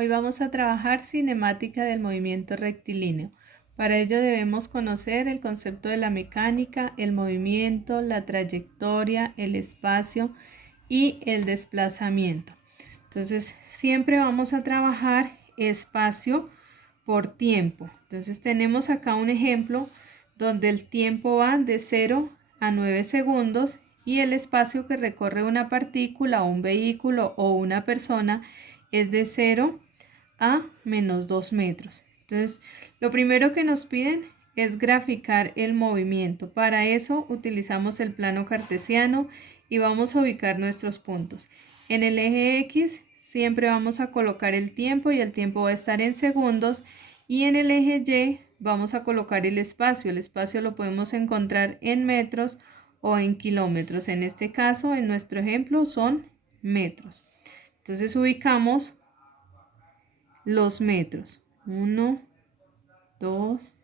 Hoy vamos a trabajar cinemática del movimiento rectilíneo. Para ello debemos conocer el concepto de la mecánica, el movimiento, la trayectoria, el espacio y el desplazamiento. Entonces, siempre vamos a trabajar espacio por tiempo. Entonces, tenemos acá un ejemplo donde el tiempo va de 0 a 9 segundos y el espacio que recorre una partícula, un vehículo o una persona es de 0 a menos 2 metros. Entonces, lo primero que nos piden es graficar el movimiento. Para eso utilizamos el plano cartesiano y vamos a ubicar nuestros puntos. En el eje X siempre vamos a colocar el tiempo y el tiempo va a estar en segundos. Y en el eje Y vamos a colocar el espacio. El espacio lo podemos encontrar en metros o en kilómetros. En este caso, en nuestro ejemplo, son metros. Entonces ubicamos los metros. 1, 2,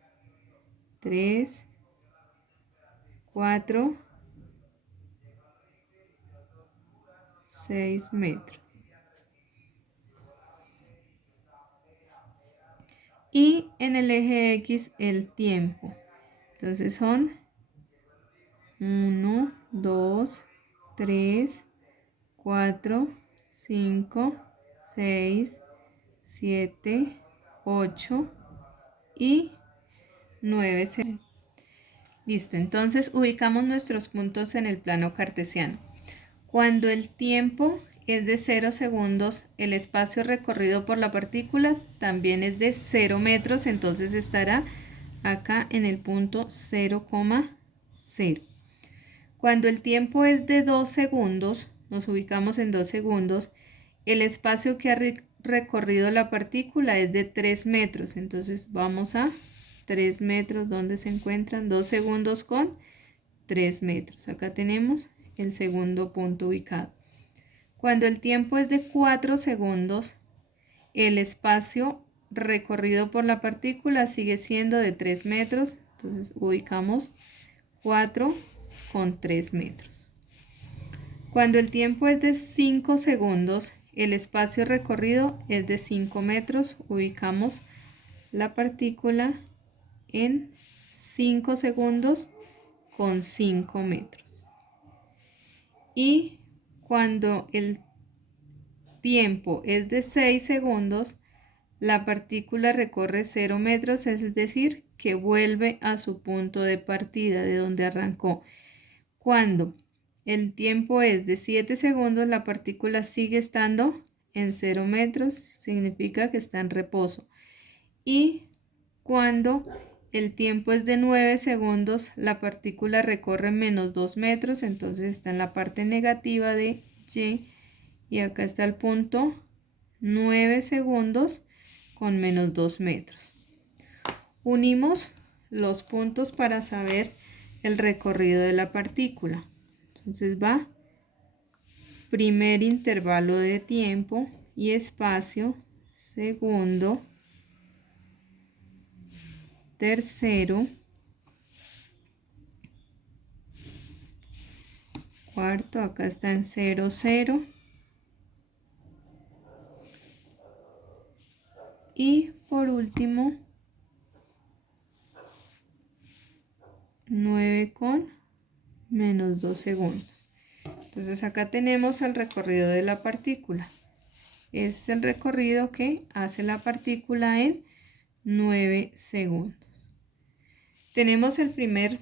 3, 4, 6 metros. Y en el eje X el tiempo. Entonces son 1, 2, 3, 4, 5, 6, 7, 8 y 9. Listo, entonces ubicamos nuestros puntos en el plano cartesiano. Cuando el tiempo es de 0 segundos, el espacio recorrido por la partícula también es de 0 metros, entonces estará acá en el punto 0,0. Cuando el tiempo es de 2 segundos, nos ubicamos en 2 segundos, el espacio que ha recorrido la partícula es de 3 metros, entonces vamos a 3 metros, donde se encuentran 2 segundos con 3 metros. Acá tenemos el segundo punto ubicado. Cuando el tiempo es de 4 segundos, el espacio recorrido por la partícula sigue siendo de 3 metros. Entonces ubicamos 4 con 3 metros. Cuando el tiempo es de 5 segundos, el espacio recorrido es de 5 metros. Ubicamos la partícula en 5 segundos con 5 metros. Y cuando el tiempo es de 6 segundos, la partícula recorre 0 metros, es decir, que vuelve a su punto de partida, de donde arrancó. Cuando el tiempo es de 7 segundos, la partícula sigue estando en 0 metros, significa que está en reposo. Y cuando el tiempo es de 9 segundos, la partícula recorre menos 2 metros, entonces está en la parte negativa de Y. Y acá está el punto 9 segundos con menos 2 metros. Unimos los puntos para saber el recorrido de la partícula. Entonces va primer intervalo de tiempo y espacio, segundo, tercero, cuarto, acá está en 0, 0. Y por último, 9 con menos 2 segundos. Entonces acá tenemos el recorrido de la partícula. Es el recorrido que hace la partícula en 9 segundos. Tenemos el primer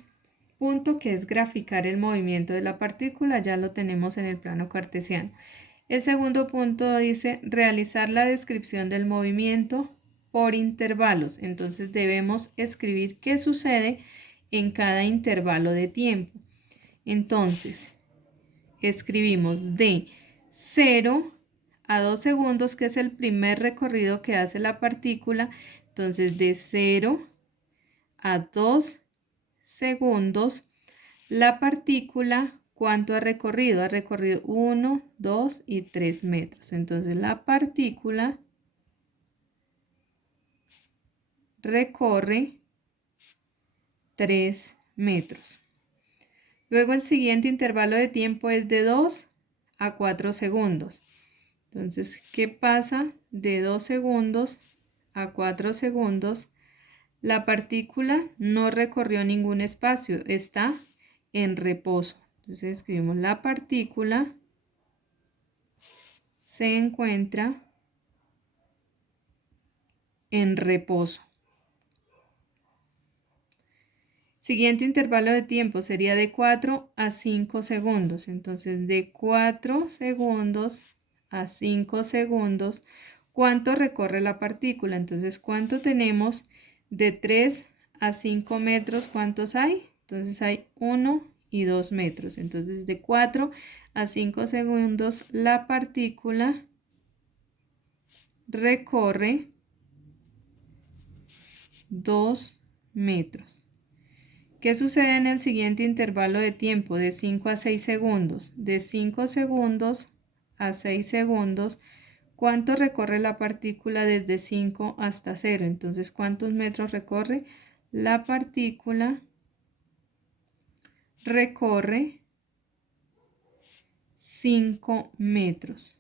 punto, que es graficar el movimiento de la partícula. Ya lo tenemos en el plano cartesiano. El segundo punto dice realizar la descripción del movimiento por intervalos. Entonces debemos escribir qué sucede en cada intervalo de tiempo. Entonces escribimos de 0 a 2 segundos, que es el primer recorrido que hace la partícula. Entonces de 0 a 2 segundos, la partícula, ¿cuánto ha recorrido? Ha recorrido 1, 2 y 3 metros. Entonces la partícula recorre 3 metros. Luego el siguiente intervalo de tiempo es de 2 a 4 segundos. Entonces, ¿qué pasa de 2 segundos a 4 segundos? La partícula no recorrió ningún espacio, está en reposo. Entonces escribimos la partícula se encuentra en reposo. Siguiente intervalo de tiempo sería de 4 a 5 segundos. Entonces de 4 segundos a 5 segundos, ¿cuánto recorre la partícula? Entonces, ¿cuánto tenemos de 3 a 5 metros? ¿Cuántos hay? Entonces hay 1 y 2 metros. Entonces de 4 a 5 segundos la partícula recorre 2 metros. ¿Qué sucede en el siguiente intervalo de tiempo de 5 a 6 segundos? De 5 segundos a 6 segundos, ¿cuánto recorre la partícula desde 5 hasta 0? Entonces, ¿cuántos metros recorre? La partícula recorre 5 metros.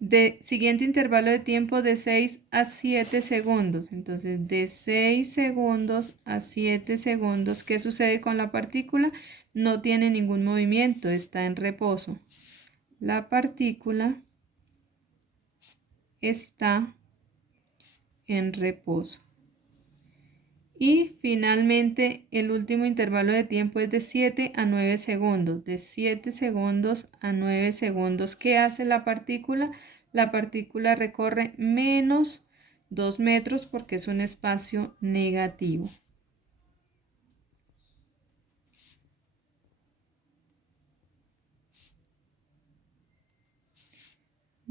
De siguiente intervalo de tiempo de 6 a 7 segundos. Entonces, de 6 segundos a 7 segundos, ¿qué sucede con la partícula? No tiene ningún movimiento, está en reposo. La partícula está en reposo. Y finalmente, el último intervalo de tiempo es de 7 a 9 segundos. De 7 segundos a 9 segundos, ¿qué hace la partícula? La partícula recorre menos 2 metros porque es un espacio negativo.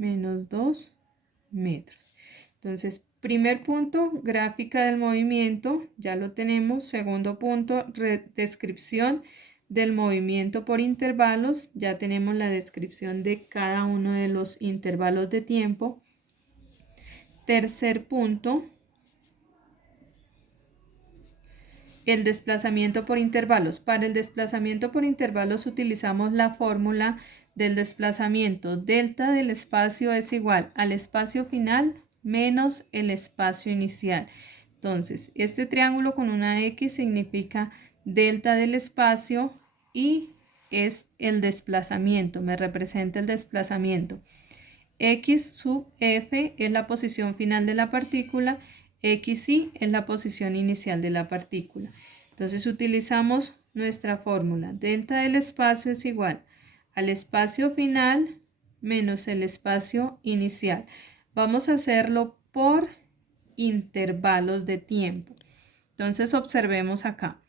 Menos 2 metros. Entonces, primer punto, gráfica del movimiento, ya lo tenemos. Segundo punto, descripción del movimiento por intervalos, ya tenemos la descripción de cada uno de los intervalos de tiempo. Tercer punto, el desplazamiento por intervalos. Para el desplazamiento por intervalos utilizamos la fórmula del desplazamiento. Delta del espacio es igual al espacio final menos el espacio inicial. Entonces, este triángulo con una X significa delta del espacio y es el desplazamiento, me representa el desplazamiento. X sub F es la posición final de la partícula, XY es la posición inicial de la partícula. Entonces utilizamos nuestra fórmula. Delta del espacio es igual al espacio final menos el espacio inicial. Vamos a hacerlo por intervalos de tiempo. Entonces observemos acá.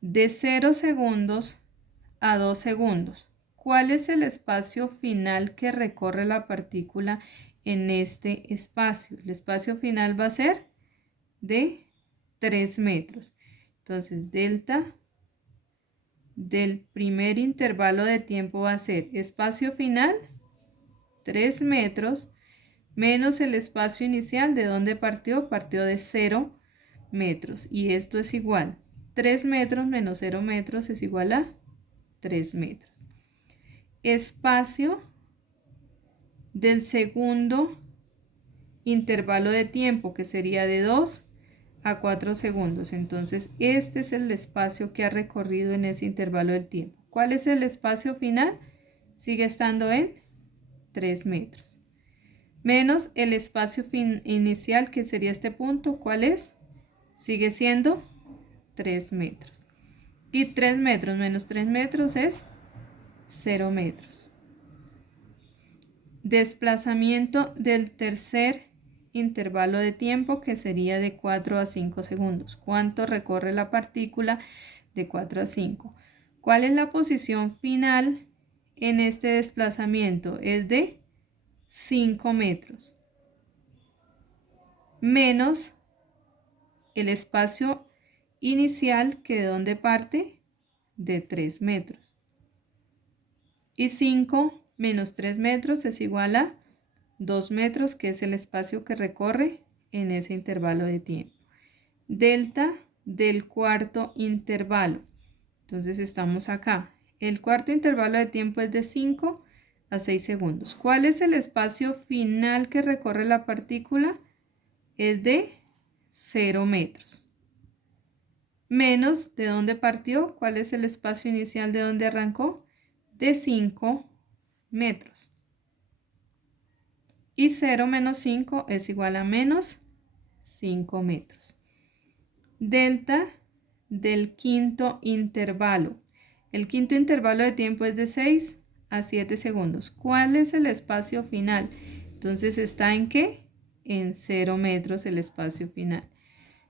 De 0 segundos a 2 segundos. ¿Cuál es el espacio final que recorre la partícula en este espacio? El espacio final va a ser de 3 metros. Entonces, delta del primer intervalo de tiempo va a ser espacio final, 3 metros, menos el espacio inicial. ¿De dónde partió? Partió de 0 metros. Y esto es igual. 3 metros menos 0 metros es igual a 3 metros. Espacio del segundo intervalo de tiempo, que sería de 2 a 4 segundos. Entonces, este es el espacio que ha recorrido en ese intervalo del tiempo. ¿Cuál es el espacio final? Sigue estando en 3 metros. Menos el espacio inicial, que sería este punto. ¿Cuál es? Sigue siendo 3 metros. Y 3 metros menos 3 metros es 0 metros. Desplazamiento del tercer intervalo de tiempo, que sería de 4 a 5 segundos. ¿Cuánto recorre la partícula de 4 a 5? ¿Cuál es la posición final en este desplazamiento? Es de 5 metros. Menos el espacio inicial, que de dónde parte, de 3 metros. Y 5 menos 3 metros es igual a 2 metros, que es el espacio que recorre en ese intervalo de tiempo. Delta del cuarto intervalo. Entonces estamos acá. El cuarto intervalo de tiempo es de 5 a 6 segundos. ¿Cuál es el espacio final que recorre la partícula? Es de 0 metros. Menos de dónde partió. ¿Cuál es el espacio inicial de dónde arrancó? De 5 metros. Y 0 menos 5 es igual a menos 5 metros. Delta del quinto intervalo. El quinto intervalo de tiempo es de 6 a 7 segundos. ¿Cuál es el espacio final? Entonces, ¿está en qué? En 0 metros el espacio final.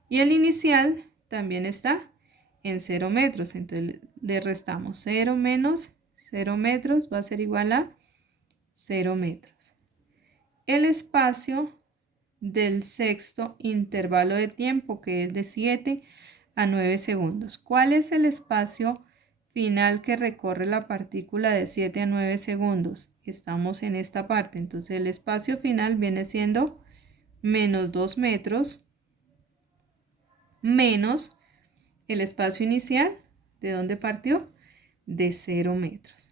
Y el inicial también está en 0 metros. Entonces, le restamos 0 menos 0 metros va a ser igual a 0 metros. El espacio del sexto intervalo de tiempo, que es de 7 a 9 segundos. ¿Cuál es el espacio final que recorre la partícula de 7 a 9 segundos? Estamos en esta parte, entonces el espacio final viene siendo menos 2 metros menos el espacio inicial, ¿de dónde partió? De 0 metros.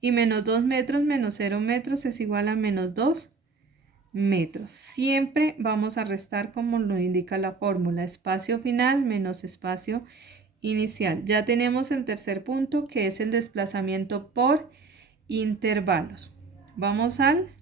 Y menos 2 metros menos 0 metros es igual a menos 2 metros. Siempre vamos a restar como lo indica la fórmula, espacio final menos espacio inicial. Ya tenemos el tercer punto, que es el desplazamiento por intervalos. Vamos al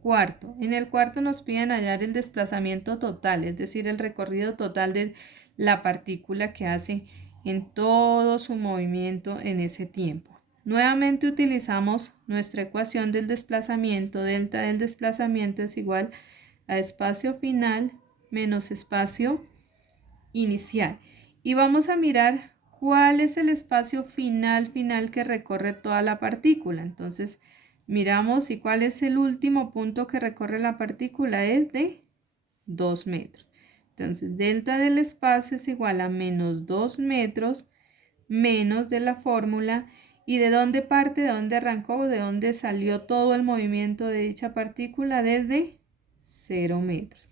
cuarto. En el cuarto nos piden hallar el desplazamiento total, es decir, el recorrido total de la partícula que hace en todo su movimiento en ese tiempo. Nuevamente utilizamos nuestra ecuación del desplazamiento. Delta del desplazamiento es igual a espacio final menos espacio inicial. Y vamos a mirar cuál es el espacio final que recorre toda la partícula. Entonces, miramos y cuál es el último punto que recorre la partícula es de 2 metros. Entonces, delta del espacio es igual a menos 2 metros menos de la fórmula. ¿Y de dónde parte, de dónde arrancó, de dónde salió todo el movimiento de dicha partícula? Desde 0 metros.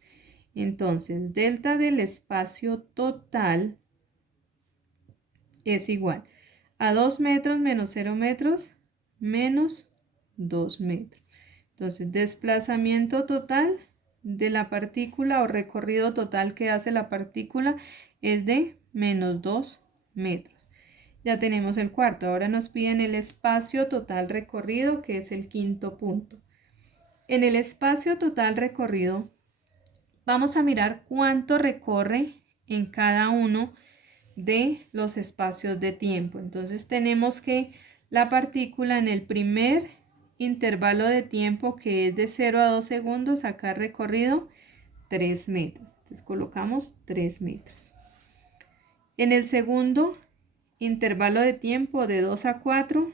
Entonces, delta del espacio total es igual a 2 metros menos 0 metros menos 2 metros. Entonces, desplazamiento total de la partícula o recorrido total que hace la partícula es de menos 2 metros. Ya tenemos el cuarto. Ahora nos piden el espacio total recorrido, que es el quinto punto. En el espacio total recorrido, vamos a mirar cuánto recorre en cada uno de los espacios de tiempo. Entonces tenemos que la partícula en el primer intervalo de tiempo, que es de 0 a 2 segundos, acá ha recorrido 3 metros. Entonces colocamos 3 metros. En el segundo intervalo de tiempo, de 2 a 4,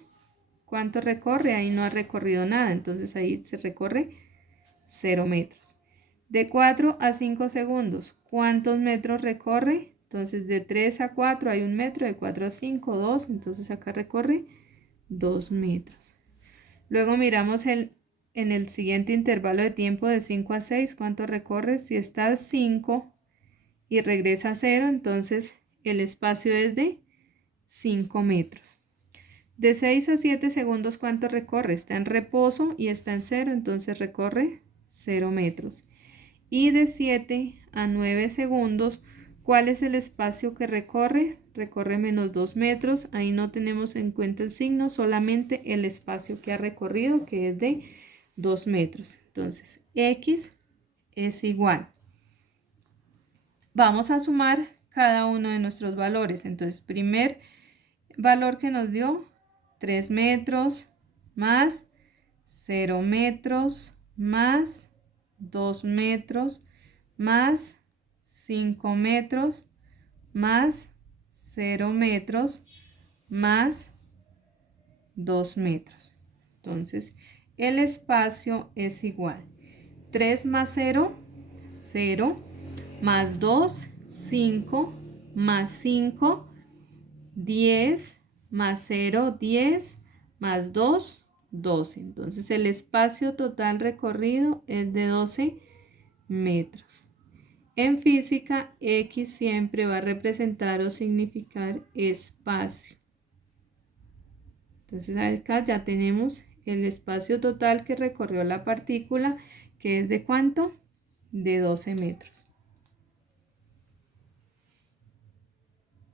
¿cuánto recorre? Ahí no ha recorrido nada, entonces ahí se recorre 0 metros. De 4 a 5 segundos, ¿cuántos metros recorre? Entonces de 3 a 4 hay 1 metro, de 4 a 5, 2, entonces acá recorre 2 metros. Luego miramos en el siguiente intervalo de tiempo, de 5 a 6, ¿cuánto recorre? Si está a 5 y regresa a 0, entonces el espacio es de 5 metros. De 6 a 7 segundos, ¿cuánto recorre? Está en reposo y está en 0, entonces recorre 0 metros. Y de 7 a 9 segundos, ¿cuál es el espacio que recorre? Recorre menos 2 metros. Ahí no tenemos en cuenta el signo, solamente el espacio que ha recorrido, que es de 2 metros. Entonces, X es igual. Vamos a sumar cada uno de nuestros valores. Entonces, primer valor que nos dio, 3 metros más 0 metros más 2 metros más 5 metros más 0 metros más 2 metros. Entonces, el espacio es igual. 3 más 0, 0, más 2, 5, más 5, 10, más 0, 10, más 2, 12. Entonces el espacio total recorrido es de 12 metros. En física, X siempre va a representar o significar espacio. Entonces acá ya tenemos el espacio total que recorrió la partícula, que es de ¿cuánto? De 12 metros.